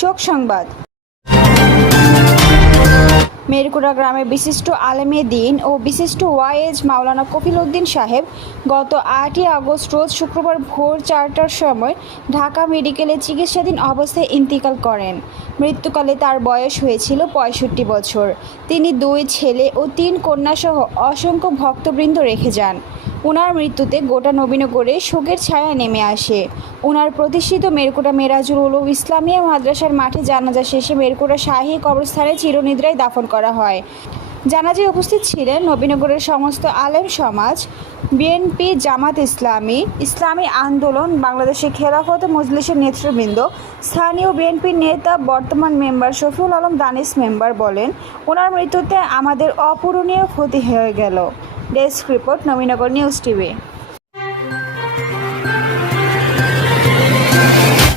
শোক সংবাদ। মেরকুড়া গ্রামের বিশিষ্ট আলেমে দিন ও বিশিষ্ট ওয়াইজ মাওলানা কফিল উদ্দিন সাহেব গত আটই আগস্ট রোজ শুক্রবার ভোর চারটার সময় ঢাকা মেডিকেলে চিকিৎসাধীন অবস্থায় ইন্তিকাল করেন। মৃত্যুকালে তার বয়স হয়েছিল পঁয়ষট্টি বছর। তিনি দুই ছেলে ও তিন কন্যাসহ অসংখ্য ভক্তবৃন্দ রেখে যান। উনার মৃত্যুতে গোটা নবীনগরে শোকের ছায়া নেমে আসে। উনার প্রতিষ্ঠিত মেরকুটা মেরাজুল উলুম ইসলামিয়া মাদ্রাসার মাঠে জানাজা শেষে মেরকুটা শাহী কবরস্থানে চিরনিদ্রায় দাফন করা হয়। জানাজায় উপস্থিত ছিলেন নবীনগরের সমস্ত আলেম সমাজ, বিএনপি জামাত ইসলামী ইসলামী আন্দোলন, বাংলাদেশের খেলাফত মজলিসের নেতৃবৃন্দ, স্থানীয় বিএনপির নেতা, বর্তমান মেম্বার শফিউল আলম দানিস মেম্বার বলেন ওনার মৃত্যুতে আমাদের অপূরণীয় ক্ষতি হয়ে গেল। Desk report Nabinagar news TV